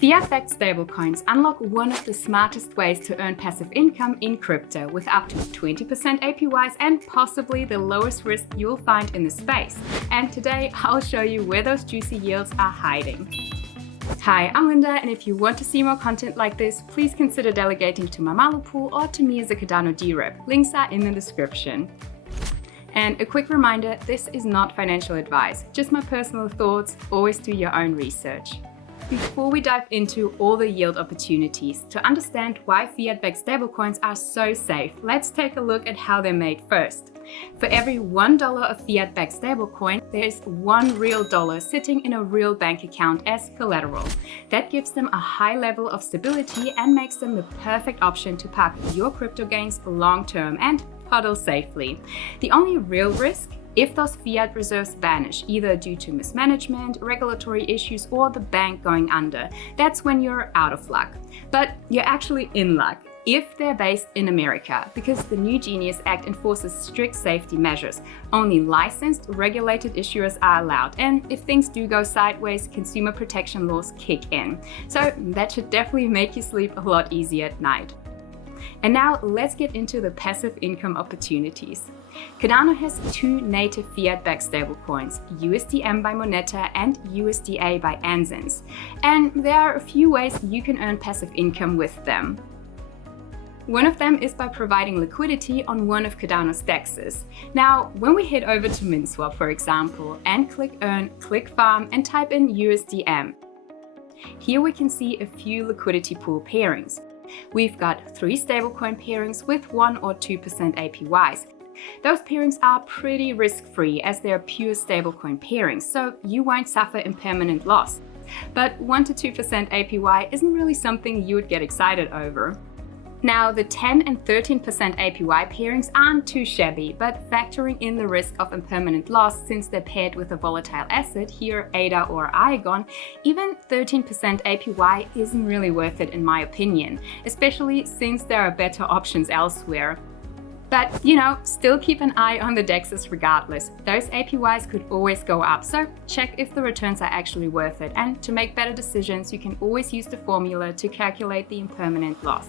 Fiat-backed stablecoins unlock one of the smartest ways to earn passive income in crypto with up to 20% APYs and possibly the lowest risk you'll find in the space. And today I'll show you where those juicy yields are hiding. Hi, I'm Linda, and if you want to see more content like this, please consider delegating to my MALU pool or to me as a Cardano DRep. Links are in the description. And a quick reminder, this is not financial advice, just my personal thoughts. Always do your own research. Before we dive into all the yield opportunities, to understand why fiat-backed stablecoins are so safe, let's take a look at how they're made first. For every $1 of fiat-backed stablecoin, there's one real dollar sitting in a real bank account as collateral. That gives them a high level of stability and makes them the perfect option to park your crypto gains long-term and hodl safely. The only real risk? If those fiat reserves vanish, either due to mismanagement, regulatory issues, or the bank going under, that's when you're out of luck. But you're actually in luck if they're based in America, because the new Genius Act enforces strict safety measures. Only licensed, regulated issuers are allowed, and if things do go sideways, consumer protection laws kick in. So that should definitely make you sleep a lot easier at night. And now let's get into the passive income opportunities. Cardano has two native fiat-backed stablecoins, USDM by Moneta and USDA by Ansons. And there are a few ways you can earn passive income with them. One of them is by providing liquidity on one of Cardano's DEXs. Now, when we head over to MintSwap, for example, and click Earn, click Farm, and type in USDM, here we can see a few liquidity pool pairings. We've got 3 stablecoin pairings with 1 or 2% APYs. Those pairings are pretty risk-free as they're pure stablecoin pairings, so you won't suffer impermanent loss. But 1 to 2% APY isn't really something you would get excited over. Now, the 10 and 13% APY pairings aren't too shabby, but factoring in the risk of impermanent loss since they're paired with a volatile asset, here ADA or Igon, even 13% APY isn't really worth it in my opinion, especially since there are better options elsewhere. But, still keep an eye on the DEXs regardless. Those APYs could always go up, so check if the returns are actually worth it. And to make better decisions, you can always use the formula to calculate the impermanent loss.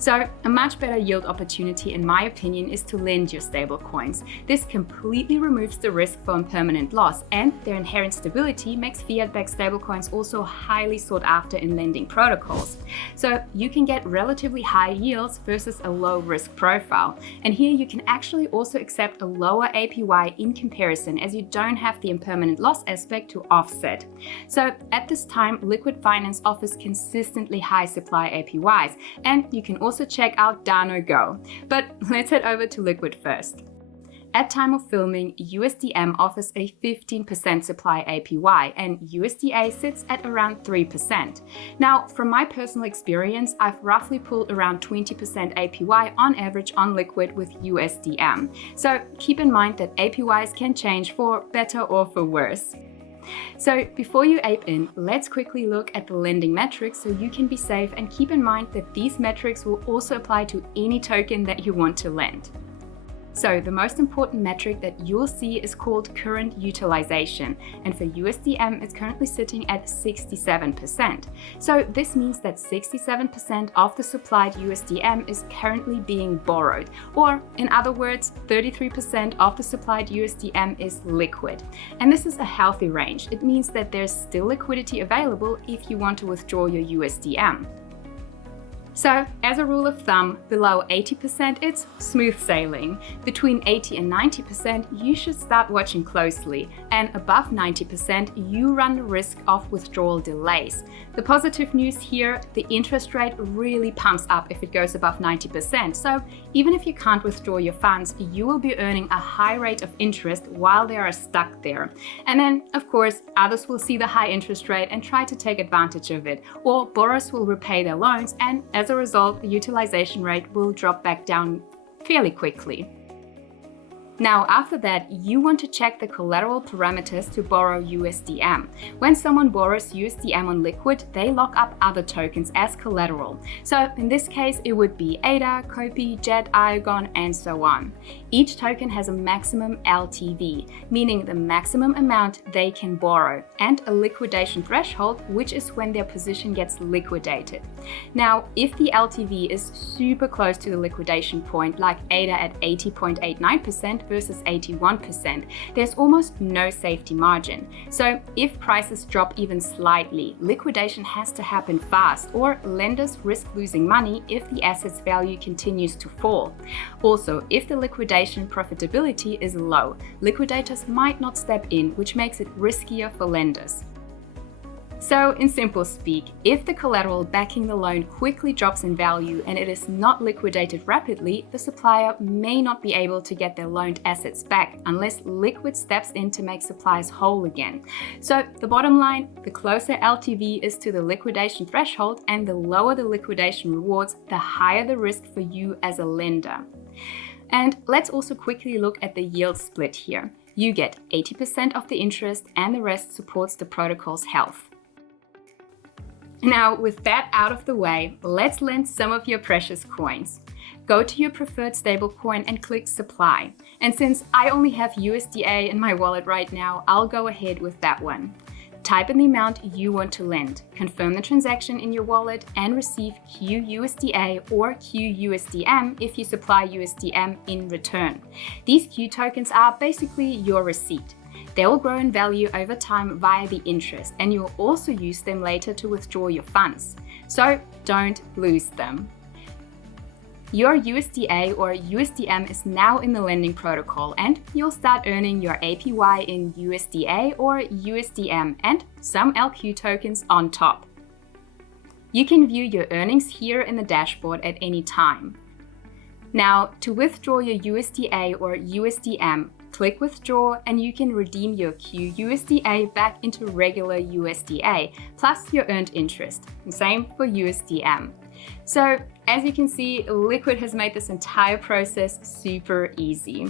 So, a much better yield opportunity in my opinion is to lend your stablecoins. This completely removes the risk for impermanent loss, and their inherent stability makes fiat-backed stablecoins also highly sought after in lending protocols. So you can get relatively high yields versus a low risk profile. And here you can actually also accept a lower APY in comparison, as you don't have the impermanent loss aspect to offset. So at this time, Liqwid Finance offers consistently high supply APYs, and you can also check out Danogo. But let's head over to Liqwid first. At time of filming, USDM offers a 15% supply APY and USDA sits at around 3%. Now, from my personal experience, I've roughly pulled around 20% APY on average on Liqwid with USDM. So keep in mind that APYs can change for better or for worse. So before you ape in, let's quickly look at the lending metrics so you can be safe, and keep in mind that these metrics will also apply to any token that you want to lend. So the most important metric that you'll see is called current utilization, and for USDM it's currently sitting at 67%. So this means that 67% of the supplied USDM is currently being borrowed, or in other words, 33% of the supplied USDM is liquid. And this is a healthy range. It means that there's still liquidity available if you want to withdraw your USDM. So, as a rule of thumb, below 80% it's smooth sailing. Between 80 and 90% you should start watching closely, and above 90% you run the risk of withdrawal delays. The positive news here, the interest rate really pumps up if it goes above 90%, so even if you can't withdraw your funds, you will be earning a high rate of interest while they are stuck there. And then, of course, others will see the high interest rate and try to take advantage of it, or borrowers will repay their loans, and as a result, the utilization rate will drop back down fairly quickly. Now, after that, you want to check the collateral parameters to borrow USDM. When someone borrows USDM on Liqwid, they lock up other tokens as collateral. So in this case, it would be ADA, Kopi, Jet, Igon, and so on. Each token has a maximum LTV, meaning the maximum amount they can borrow, and a liquidation threshold, which is when their position gets liquidated. Now, if the LTV is super close to the liquidation point, like ADA at 80.89%, versus 81%, there's almost no safety margin. So if prices drop even slightly, liquidation has to happen fast, or lenders risk losing money if the asset's value continues to fall. Also, if the liquidation profitability is low, liquidators might not step in, which makes it riskier for lenders. So, in simple speak, if the collateral backing the loan quickly drops in value and it is not liquidated rapidly, the supplier may not be able to get their loaned assets back unless Liqwid steps in to make suppliers whole again. So, the bottom line, the closer LTV is to the liquidation threshold and the lower the liquidation rewards, the higher the risk for you as a lender. And let's also quickly look at the yield split here. You get 80% of the interest and the rest supports the protocol's health. Now, with that out of the way, let's lend some of your precious coins. Go to your preferred stablecoin and click Supply. And since I only have USDA in my wallet right now, I'll go ahead with that one. Type in the amount you want to lend, confirm the transaction in your wallet, and receive QUSDA or QUSDM if you supply USDM in return. These Q tokens are basically your receipt. They will grow in value over time via the interest, and you'll also use them later to withdraw your funds. So don't lose them. Your USDA or USDM is now in the lending protocol, and you'll start earning your APY in USDA or USDM and some LQ tokens on top. You can view your earnings here in the dashboard at any time. Now, to withdraw your USDA or USDM, click Withdraw and you can redeem your QUSDA back into regular USDA, plus your earned interest. And same for USDM. So, as you can see, Liqwid has made this entire process super easy.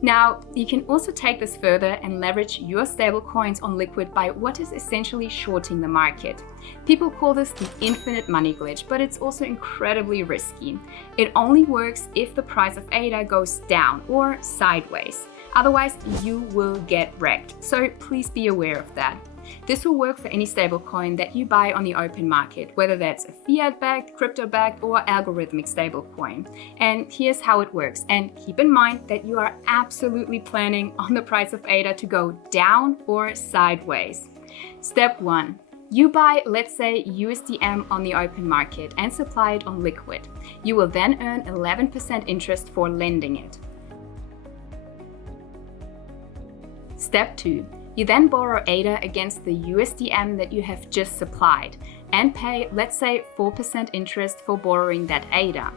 Now, you can also take this further and leverage your stablecoins on Liqwid by what is essentially shorting the market. People call this the infinite money glitch, but it's also incredibly risky. It only works if the price of ADA goes down or sideways. Otherwise, you will get wrecked. So please be aware of that. This will work for any stablecoin that you buy on the open market, whether that's a Fiat-Backed, crypto-backed, or algorithmic stablecoin. And here's how it works. And keep in mind that you are absolutely planning on the price of ADA to go down or sideways. Step 1. You buy, let's say, USDM on the open market and supply it on Liqwid. You will then earn 11% interest for lending it. Step 2. You then borrow ADA against the USDM that you have just supplied and pay, let's say, 4% interest for borrowing that ADA.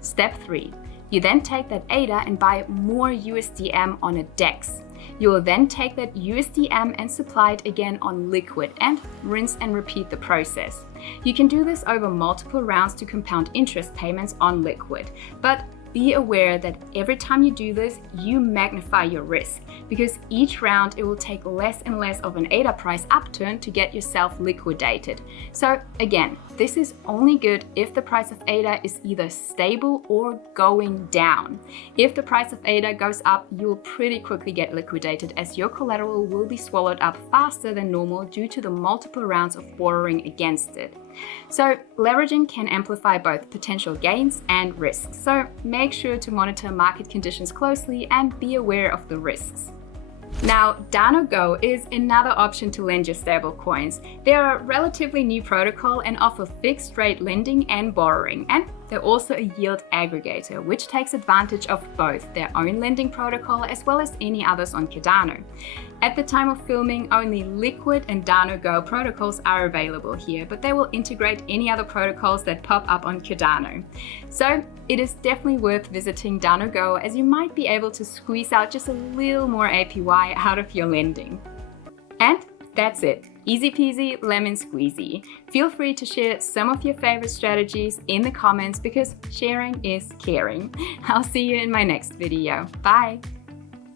Step 3. You then take that ADA and buy more USDM on a DEX. You will then take that USDM and supply it again on Liqwid and rinse and repeat the process. You can do this over multiple rounds to compound interest payments on Liqwid, but be aware that every time you do this, you magnify your risk, because each round it will take less and less of an ADA price upturn to get yourself liquidated. So again, this is only good if the price of ADA is either stable or going down. If the price of ADA goes up, you will pretty quickly get liquidated, as your collateral will be swallowed up faster than normal due to the multiple rounds of borrowing against it. So leveraging can amplify both potential gains and risks, so make sure to monitor market conditions closely and be aware of the risks. Now, Danogo is another option to lend your stablecoins. They're a relatively new protocol and offer fixed rate lending and borrowing, and they're also a yield aggregator, which takes advantage of both their own lending protocol as well as any others on Cardano. At the time of filming, only Liqwid and Danogo protocols are available here, but they will integrate any other protocols that pop up on Cardano. So it is definitely worth visiting Danogo, as you might be able to squeeze out just a little more APY out of your lending. And that's it. Easy peasy, lemon squeezy. Feel free to share some of your favorite strategies in the comments because sharing is caring. I'll see you in my next video. Bye!